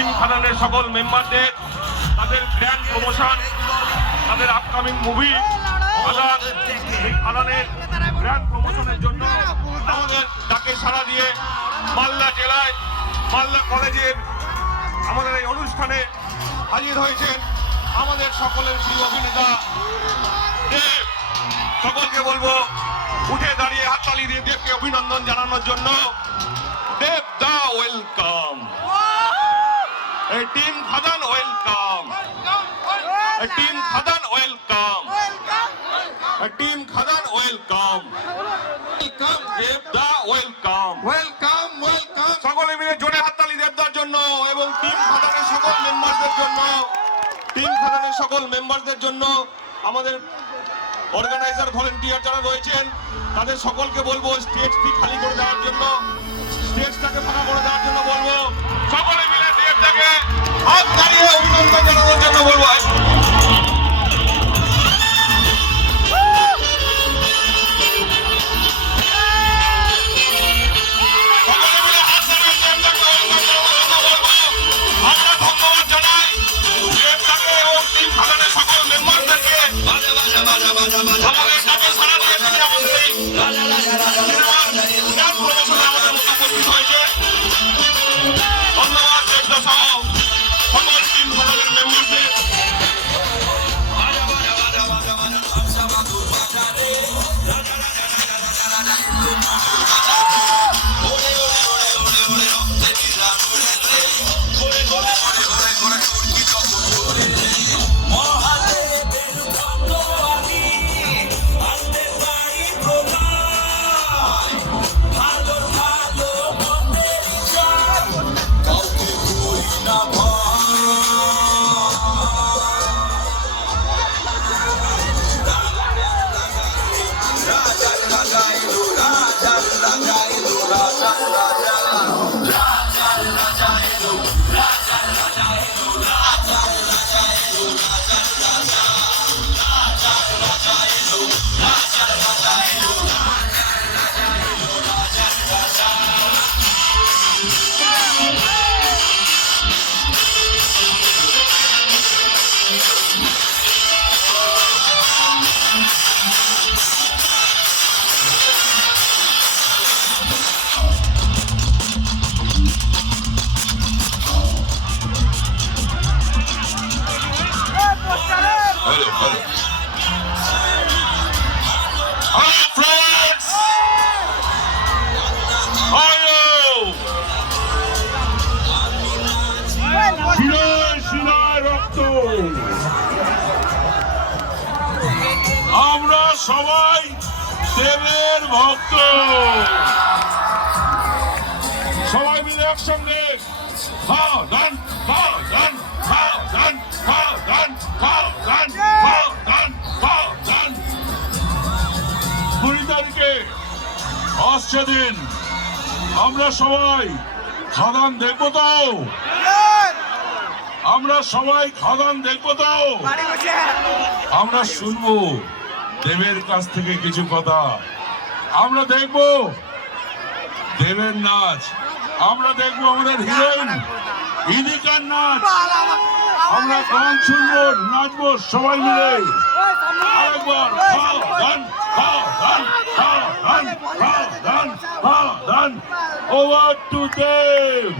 Team খাদানের সকল মেম্বারদের তাদের গ্র্যান্ড প্রমোশন, তাদের আপকামিং মুভি খাদানের গ্র্যান্ড প্রমোশনের জন্য আমাদের ডাকে সাড়া দিয়ে মালদা জেলায় মালদা কলেজের আমাদের এই অনুষ্ঠানে হাজির হয়েছেন আমাদের সকলের প্রিয় অভিনেতা দেব। সকলকে বলবো উঠে দাঁড়িয়ে হাততালি দিয়ে দেবকে অভিনন্দন জানানোর জন্য। দেব দা ওয়েলকাম, টিম খাদান ওয়েলকাম, টিম খাদান ওয়েলকাম, টিম খাদান ওয়েলকাম, দেব দা ওয়েলকাম, ওয়েলকাম ওয়েলকাম। সকলে মিলে জোরে হাততালি দেবদার জন্য এবং টিম খাদানের সকল মেম্বারদের জন্য, টিম খাদানের সকল মেম্বারদের জন্য। আমাদের অর্গানাইজার ভলেন্টিয়ার যারা রয়েছেন তাদের সকলকে বলবো স্টেজটি খালি করে দেওয়ার জন্য, স্টেজটাকে ফাঁকা করে দেওয়ার জন্য বলবো। সকলে মিলে দেবটাকে হাত দাঁড়িয়ে অভিনন্দন জানানোর জন্য বলবো। ধন্যবাদ দেবদা সহ সকল টিম খাদানের মেম্বারদের। আমরা সবাই দেবের ভক্ত, সবাই মিলে একসঙ্গে খাদান খাদান খাদান খাদান খাদান খাদান খাদান। 20 তারিখে আসছে দিন, আমরা সবাই খাদান দেখবো তো? আমরা সবাই খাদান দেখবো তো? আমরা শুনবো দেবের কাছ থেকে কিছু কথা, আমরা দেখবো দেবের নাচ, আমরা দেখবো আমাদের হিরোইন ইদিকার নাচ, আমরা গান শুনবো, নাচবো সবাই মিলে। আরেকবার খাদান খাদান খাদান খাদান খাদান। ওভার টু দেব।